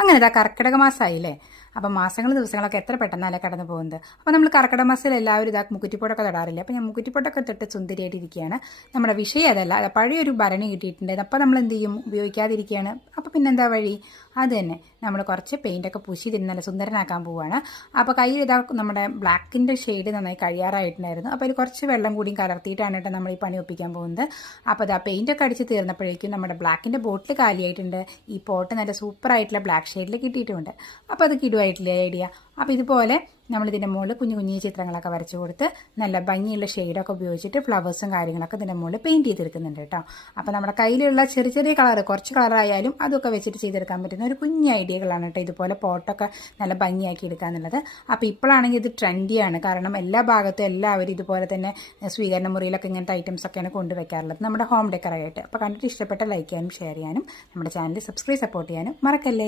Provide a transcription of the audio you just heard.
അങ്ങനെ ഇതാ കർക്കിടക മാസമായില്ലേ. അപ്പം മാസങ്ങളും ദിവസങ്ങളൊക്കെ എത്ര പെട്ടെന്നല്ലേ കടന്നു പോകുന്നത്. അപ്പോൾ നമ്മൾ കർക്കിടക മാസത്തിൽ എല്ലാവരും ഇതാ മുക്കുറ്റിപ്പൊട്ടൊക്കെ തൊടാറില്ല. അപ്പോൾ ഞാൻ മുക്കുറ്റിപ്പൊട്ടൊക്കെ തൊട്ട് സുന്ദരിയായിട്ടിരിക്കുകയാണ്. നമ്മുടെ വിഷയം അതല്ല, പഴയൊരു ഭരണി കിട്ടിയിട്ടുണ്ടായിരുന്നു. അപ്പോൾ നമ്മൾ എന്ത് ചെയ്യും, ഉപയോഗിക്കാതിരിക്കുകയാണ്. അപ്പോൾ പിന്നെന്താ വഴി, അത് തന്നെ നമ്മൾ കുറച്ച് പെയിൻ്റൊക്കെ പൂശി ഇതിന് നല്ല സുന്ദരനാക്കാൻ പോവുകയാണ്. അപ്പോൾ കയ്യിൽ ഇതാ നമ്മുടെ ബ്ലാക്കിൻ്റെ ഷെയ്ഡ് നന്നായി കഴിയാറായിട്ടുണ്ടായിരുന്നു. അപ്പോൾ അതിൽ കുറച്ച് വെള്ളം കൂടിയും കലർത്തിയിട്ടാണ് കേട്ടോ നമ്മൾ ഈ പണി ഒപ്പിക്കാൻ പോകുന്നത്. അപ്പോൾ ഇതാ പെയിൻ്റൊക്കെ അടിച്ച് തീർന്നപ്പോഴേക്കും നമ്മുടെ ബ്ലാക്കിൻ്റെ ബോട്ടിൽ കാലിയായിട്ടുണ്ട്. ഈ പോട്ട് നല്ല സൂപ്പറായിട്ടുള്ള ബ്ലാക്ക് ഷെയ്ഡിൽ കിട്ടിയിട്ടുമുണ്ട്. അപ്പോൾ അത് കിടുവായിട്ടില്ലേ ഐഡിയ. അപ്പോൾ ഇതുപോലെ നമ്മളിതിൻ്റെ മുകളിൽ കുഞ്ഞു കുഞ്ഞു ചിത്രങ്ങളൊക്കെ വരച്ചു കൊടുത്ത് നല്ല ഭംഗിയുള്ള ഷെയ്ഡൊക്കെ ഉപയോഗിച്ചിട്ട് ഫ്ലവേഴ്സും കാര്യങ്ങളൊക്കെ ഇതിൻ്റെ മുകളിൽ പെയിൻറ്റ് ചെയ്തെടുക്കുന്നുണ്ട് കേട്ടോ. അപ്പോൾ നമ്മുടെ കയ്യിലുള്ള ചെറിയ ചെറിയ കളർ, കുറച്ച് കളറായാലും അതൊക്കെ വെച്ചിട്ട് ചെയ്തെടുക്കാൻ പറ്റുന്ന ഒരു കുഞ്ഞു ഐഡിയകളാണ് കേട്ടോ ഇതുപോലെ പോട്ടൊക്കെ നല്ല ഭംഗിയാക്കി എടുക്കുക എന്നുള്ളത്. അപ്പോൾ ഇപ്പോഴാണെങ്കിൽ ഇത് ട്രെൻഡിയാണ്. കാരണം എല്ലാ ഭാഗത്തും എല്ലാവരും ഇതുപോലെ തന്നെ സ്വീകരണ മുറിയിലൊക്കെ ഇങ്ങനത്തെ ഐറ്റംസൊക്കെയാണ് കൊണ്ടുവയ്ക്കാറുള്ളത് നമ്മുടെ ഹോം ഡെക്കറായിട്ട്. അപ്പോൾ കണ്ടിട്ട് ഇഷ്ടപ്പെട്ട ലൈക്ക് ചെയ്യാനും ഷെയർ ചെയ്യാനും നമ്മുടെ ചാനൽ സബ്സ്ക്രൈബ് സപ്പോർട്ട് ചെയ്യാനും മറക്കല്ലേ.